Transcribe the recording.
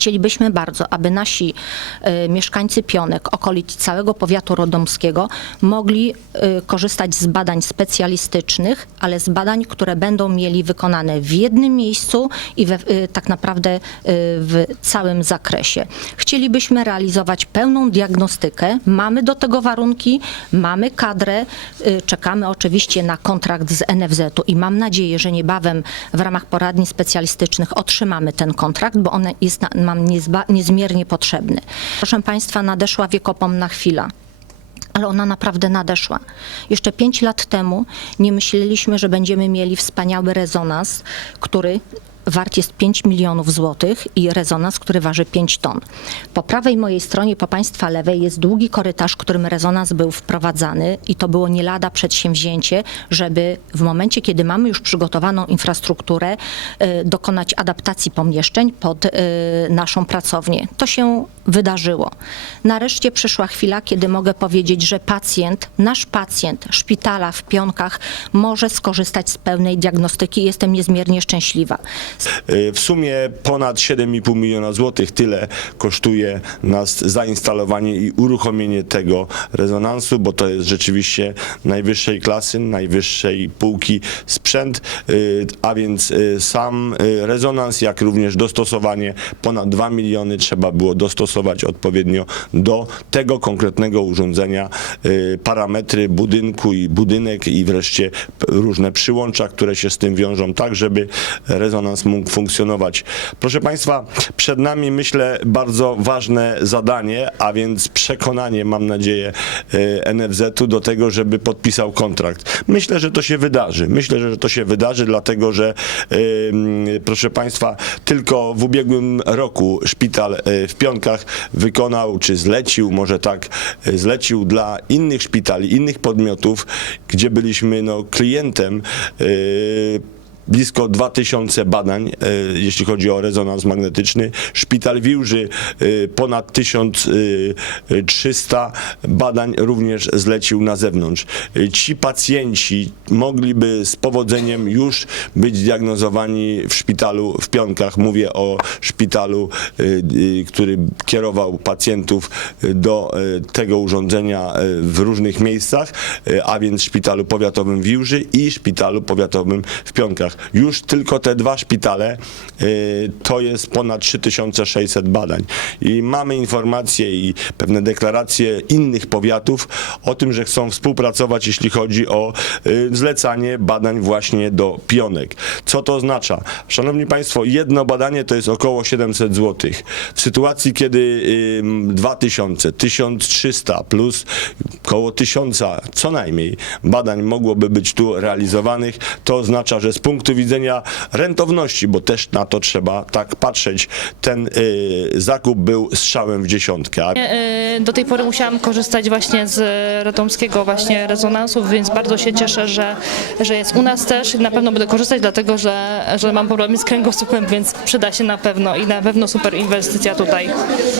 Chcielibyśmy bardzo, aby nasi e, mieszkańcy Pionek, okolic całego powiatu rodomskiego mogli e, korzystać z badań specjalistycznych, ale z badań, które będą mieli wykonane w jednym miejscu i we, e, tak naprawdę e, w całym zakresie. Chcielibyśmy realizować pełną diagnostykę. Mamy do tego warunki, mamy kadrę, e, czekamy oczywiście na kontrakt z NFZ-u i mam nadzieję, że niebawem w ramach poradni specjalistycznych otrzymamy ten kontrakt, bo on jest na- niezmiernie potrzebny. Proszę Państwa, nadeszła wiekopomna chwila. Ale ona naprawdę nadeszła. Jeszcze pięć lat temu nie myśleliśmy, że będziemy mieli wspaniały rezonans, który wart jest 5 milionów złotych i rezonans, który waży 5 ton. Po prawej mojej stronie, po państwa lewej jest długi korytarz, którym rezonans był wprowadzany i to było nie lada przedsięwzięcie, żeby w momencie, kiedy mamy już przygotowaną infrastrukturę, y, dokonać adaptacji pomieszczeń pod y, naszą pracownię. To się wydarzyło. Nareszcie przyszła chwila, kiedy mogę powiedzieć, że pacjent, nasz pacjent szpitala w Pionkach może skorzystać z pełnej diagnostyki. Jestem niezmiernie szczęśliwa. Y, W sumie ponad 7,5 miliona złotych tyle kosztuje nas zainstalowanie i uruchomienie tego rezonansu, bo to jest rzeczywiście najwyższej klasy, najwyższej półki sprzęt, y, a więc y, sam rezonans, jak również dostosowanie ponad 2 miliony trzeba było dostosować odpowiednio do tego konkretnego urządzenia, y, parametry budynku i budynek i wreszcie różne przyłącza, które się z tym wiążą, tak żeby rezonans mógł funkcjonować. Proszę Państwa, przed nami myślę bardzo ważne zadanie, a więc przekonanie, mam nadzieję, y, NFZ-u do tego, żeby podpisał kontrakt. Myślę, że to się wydarzy. Myślę, że to się wydarzy, dlatego że proszę Państwa, tylko w ubiegłym roku szpital y, w Pionkach wykonał, czy zlecił, może tak, y, zlecił dla innych szpitali, innych podmiotów, gdzie byliśmy no, klientem y, blisko 2000 badań, e, jeśli chodzi o rezonans magnetyczny. Szpital Wiłży e, ponad 1300 badań również zlecił na zewnątrz. E, Ci pacjenci mogliby z powodzeniem już być diagnozowani w szpitalu w Pionkach. Mówię o szpitalu, e, e, który kierował pacjentów e, do e, tego urządzenia e, w różnych miejscach, e, a więc szpitalu powiatowym w i szpitalu powiatowym w Pionkach. Już tylko te dwa szpitale y, to jest ponad 3600 badań. I mamy informacje i pewne deklaracje innych powiatów o tym, że chcą współpracować, jeśli chodzi o y, zlecanie badań właśnie do pionek. Co to oznacza? Szanowni Państwo, jedno badanie to jest około 700 zł. W sytuacji, kiedy y, 2000, 1300 plus około 1000 co najmniej badań mogłoby być tu realizowanych, to oznacza, że z punktu widzenia rentowności, bo też na to trzeba tak patrzeć, ten y, zakup był strzałem w dziesiątkę. A E, Do tej pory musiałam korzystać właśnie z radomskiego właśnie rezonansu, więc bardzo się cieszę, że, że jest u nas też. Na pewno będę korzystać, dlatego że, że mam problemy z kręgosłupem, więc przyda się na pewno i na pewno super inwestycja tutaj.